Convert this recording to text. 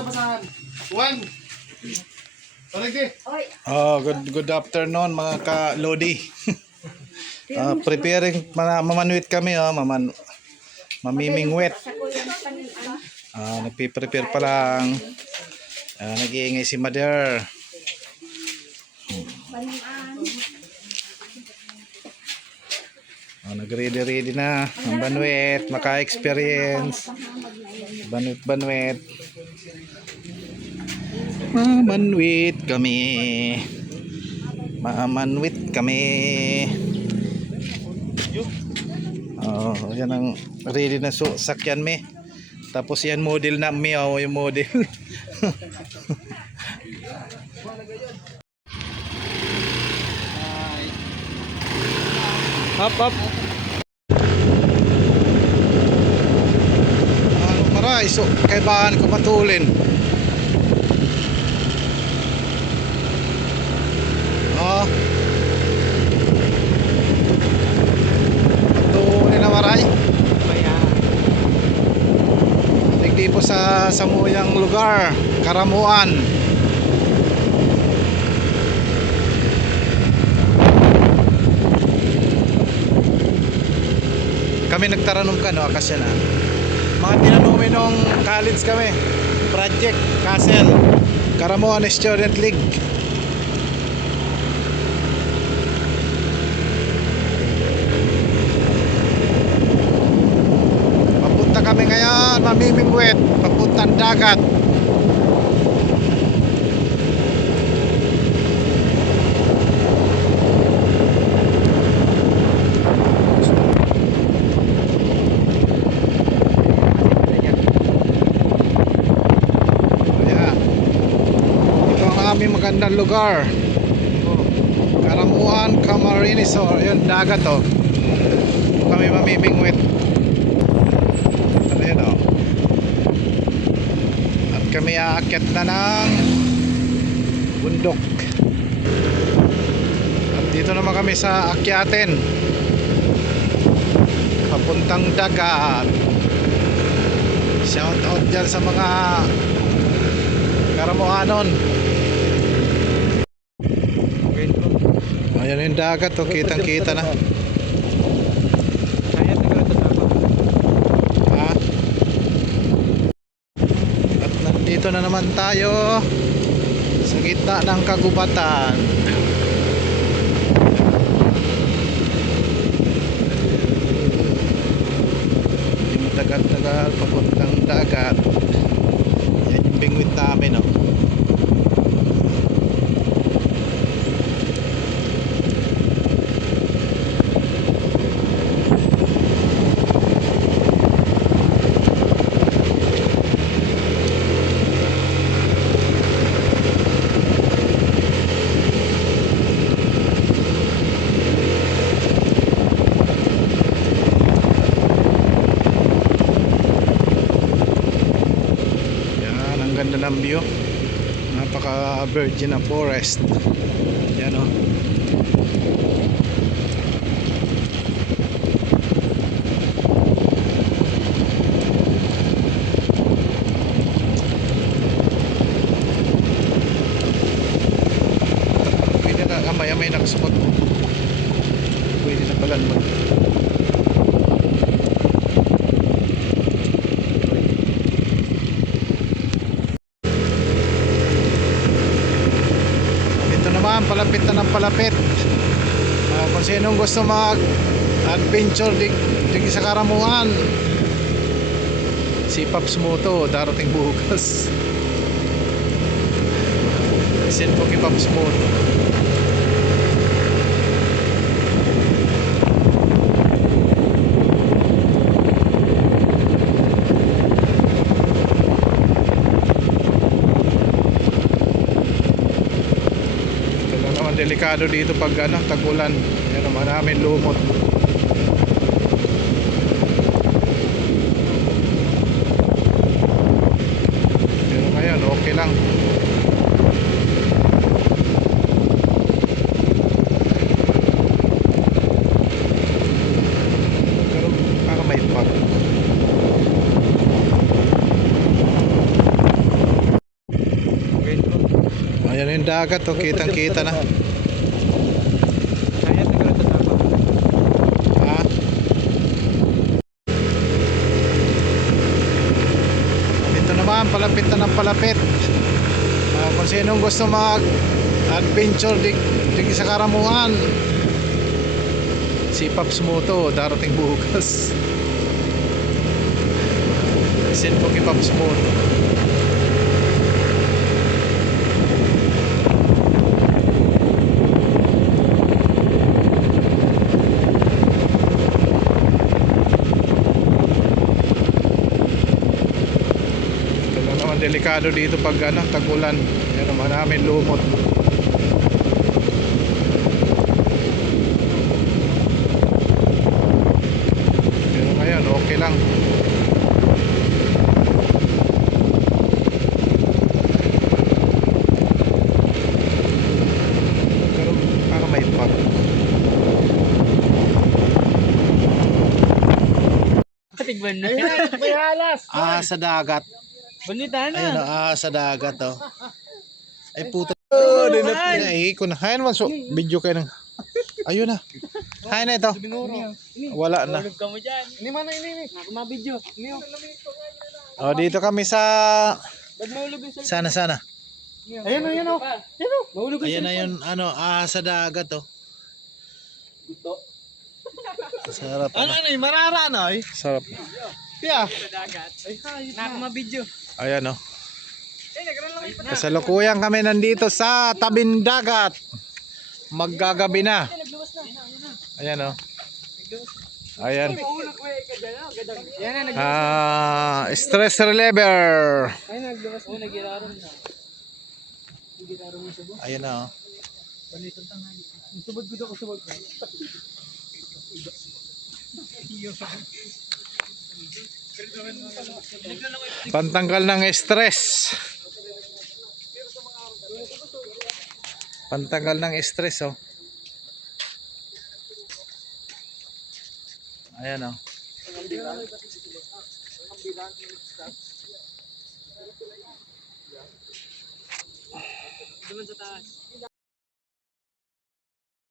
sa basahan. One. Palagi. Good afternoon mga ka-Lodi. Preparing mamanwit kami, mamimingwit. Nagpi-prepare pa lang. Nag-iingay si Mother. Nag-ready na ang banwit, maka-experience. Banwit. Mamanwit kami. Yan ang ready na sakyan me. Tapos yan model na me, yung model. Hop. Maray, so kay bahan ko matulin. Matulin na maray. Nagdi po sa samuyang lugar, Karamuan. Kami nagtaranong ka, no? Akasya na. Mga tinanong nung college kami. Project, Castle, Karamuan Student League. Papunta kami ngayon, mamimingwit. Papuntang dagat. Magandang lugar, Karamuan, Camarines, yun dagat kami mamimingwit. At kami aakyat na ng bundok. At dito naman kami sa akyatin papuntang dagat. Shout out dyan sa mga Karamuanon. Ayan yung dagat, kitang kita na. At nandito na naman tayo sa gitna ng kagubatan. Yung matagal-tagal papuntang dagat. Yan yung bingwit namin, ganda ng view, napaka virgin na forest. Yan pwede na may nakasukot, pwede na pala naman. Palapit na ng palapit. Kung sinong gusto mag adventure dig sa Karamuan, si Paps Moto darating bukas. Isin po kay Paps Moto. Delikado dito pag tag-ulan. Yan, maraming lumot. Pero ngayon okay lang. Pero parang may pag. Yun yung dagat, oh, kitang kita na. Kaya siguro ito tama. Ha? Ito naman, palapit na ng palapit. Kung sinong gusto mag adventure dig sa Karamuan, si Paps Moto darating bukas. Isin po kay Paps Moto. Delikado dito pag tag-ulan. Yan, maraming lumot. Pero ngayon okay lang. Pero parang may pag. Tigban na. May halas. Sa dagat. Bonita Ayun, na. sa dagat, oh. Ay puta. Ay! Ay, ko na. Hayan man, so, video kayo ng... Ayun na. Hayan na ito. Wala na. Tulog ka mo dyan. Ini mana ini? Ako mabidyo. Oh, dito kami sa... Ba't mahulog yung Sana. Ayun na, yun o. Mahulog yung Ayan na yun, sa dagat, oh. Sarap. Ano yung marara na eh? Sarap. Yeah. dagat. Ako mabidyo. Ayan, oh. Kasalukuyan kami nandito sa tabing dagat. Maggagabi na. Ayan, oh. Ayan. Yan na, Stress reliever. ay nagluwas mo, nagiraron na. Ayan na, oh. Subod ko. Pantanggal ng stress. Pantanggal ng stress, oh. Ayan, oh. Doon sa taas.